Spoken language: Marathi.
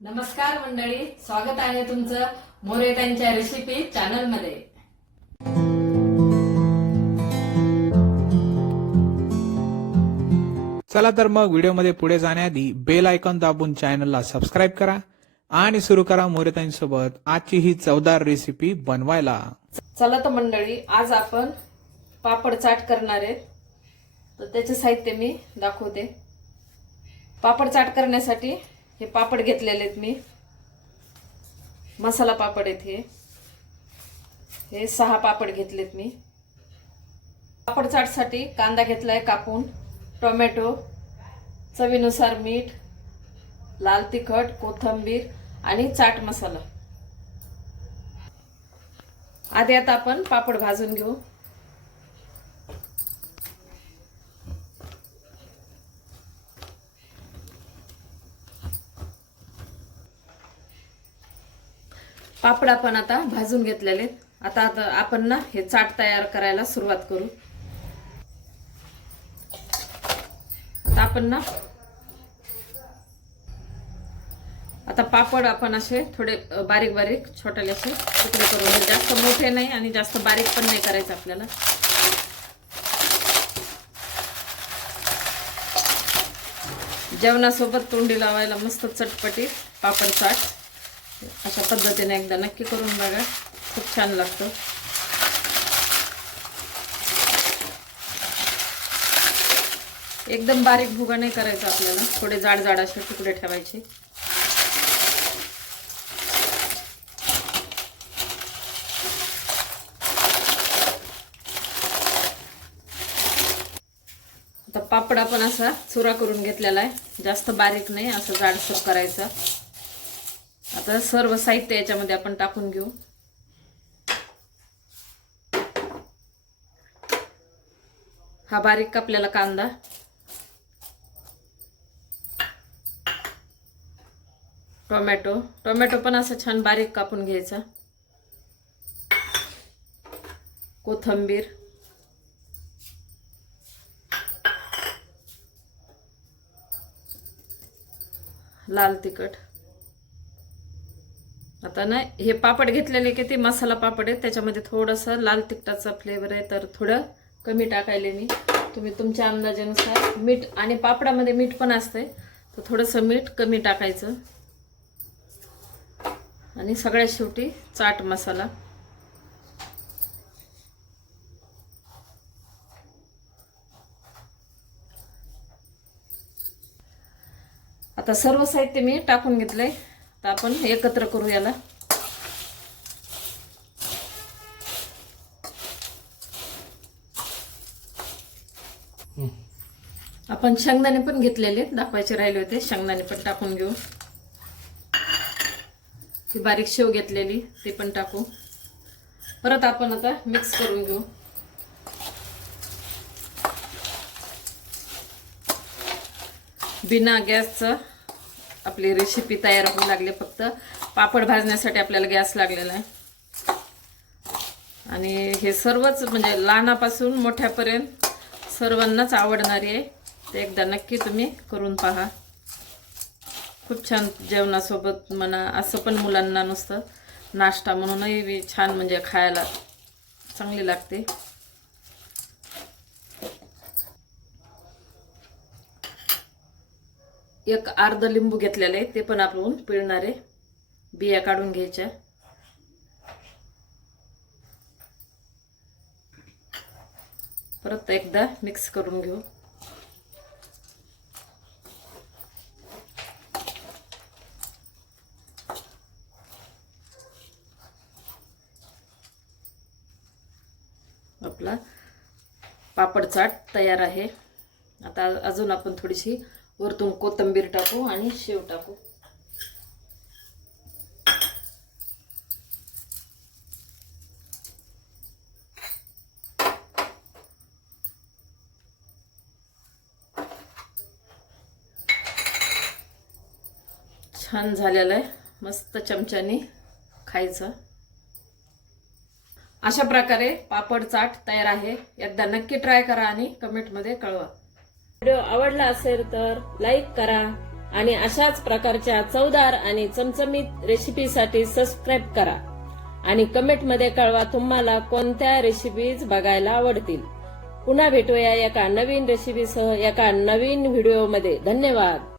नमस्कार मंडळी स्वागत आहे तुमचं मोरे त्यांच्या रेसिपी चॅनलमध्ये चला तर मग व्हिडिओमध्ये पुढे जाण्याआधी बेल आयकॉन दाबून चॅनलला सबस्क्राईब करा आणि सुरू करा मोरेताईंसोबत आजची ही चवदार रेसिपी बनवायला. चला तर मंडळी आज आपण पापड चाट करणार आहेत तर त्याचे साहित्य मी दाखवते. पापड चाट करण्यासाठी हे पापड घेतलेले आहेत मी. मसाला पापड आहेत हे. हे सहा पापड घेतलेत मी. पापड चाटसाठी कांदा घेतलाय कापून टोमॅटो चवीनुसार मीठ लाल तिखट कोथिंबीर आणि चाट मसाला. आधी आता आपण पापड भाजून घेऊ. पापड आपण आता भाजून घेतलेले आहेत. आता आता आपण ना हे चाट तयार करायला सुरुवात करू. आता आपण ना आता पापड आपण असे थोडे बारीक बारीक छोटेले असे तुकडे करून जास्त मोठे नाही आणि जास्त बारीक पण नाही करायचं आपल्याला. जेवणासोबत तोंडी लावायला मस्त चटपटीत पापड चाट. अशा पद्धतीने एकदा नक्की करून बघा. खूप छान लागतं. एकदम बारीक भुगा नाही करायचा आपल्याला. थोडे जाड जाड असे तुकडे ठेवायचे. आता पापड आपण असा चुरा करून घेतलेला आहे. जास्त बारीक नाही असं जाडसर करायचं. आता सर्व साहित्य याच्यामध्ये आपण टाकून घेऊ. हा बारीक कापलेला कांदा. टोमॅटो. टोमॅटो पण असं छान बारीक कापून घ्यायचा. कोथंबीर. लाल तिखट. करताना हे पापड घेतलेले की ते मसाला पापड आहे त्याच्यामध्ये थोडंसं लाल तिखटाचा फ्लेवर आहे तर थोडं कमी टाकायले मी. तुम्ही तुमच्या अंदाजानुसार मीठ आणि पापडामध्ये मीठ पण असते तर थोडंसं मीठ कमी टाकायचं. आणि सगळ्यात शेवटी चाट मसाला. आता सर्व साहित्य मी टाकून घेतलंय. तर आपण एकत्र करू याला. आपण शेंगदाणे पण घेतलेले दाखवायचे राहिले होते. शेंगदाणे पण टाकून घेऊ. ती बारीक शेव घेतलेली ते पण टाकू. परत आपण आता मिक्स करून घेऊ. बिना गॅसचं आपली रेसिपी तयार होऊ लागली फक्त. पापड भाजण्यासाठी आपल्याला गॅस लागलेला आहे. आणि हे सर्वच म्हणजे लहानापासून मोठ्यापर्यंत सर्वांनाच आवडणारी आहे. ते एकदा नक्की तुम्ही करून पहा. खूप छान जेवणासोबत म्हणा असं पण मुलांना नुसतं नाश्ता म्हणूनही बी छान म्हणजे खायला चांगली लागते. एक अर्ध लिंबू घेतलेलं आहे ते पण आपण पिळणारे बिया काढून घ्यायच्या. परत एकदा मिक्स करून घेऊ. आपला पापड चाट तयार आहे. आता अजून आपण थोडीशी वरतून कोथिंबीर टाकू आणि शेव टाकू. छान झालेलं आहे. मस्त चमच्याने खायचं. अशा प्रकारे पापड चाट तयार आहे. एकदा नक्की ट्राय करा आणि कमेंटमध्ये कळवा. व्हिडिओ आवडला असेल तर लाईक करा आणि अशाच प्रकारच्या चवदार आणि चमचमीत रेसिपीसाठी सबस्क्राईब करा. आणि कमेंटमध्ये कळवा तुम्हाला कोणत्या रेसिपीज बघायला आवडतील. पुन्हा भेटूया एका नवीन रेसिपीसह एका नवीन व्हिडिओमध्ये धन्यवाद.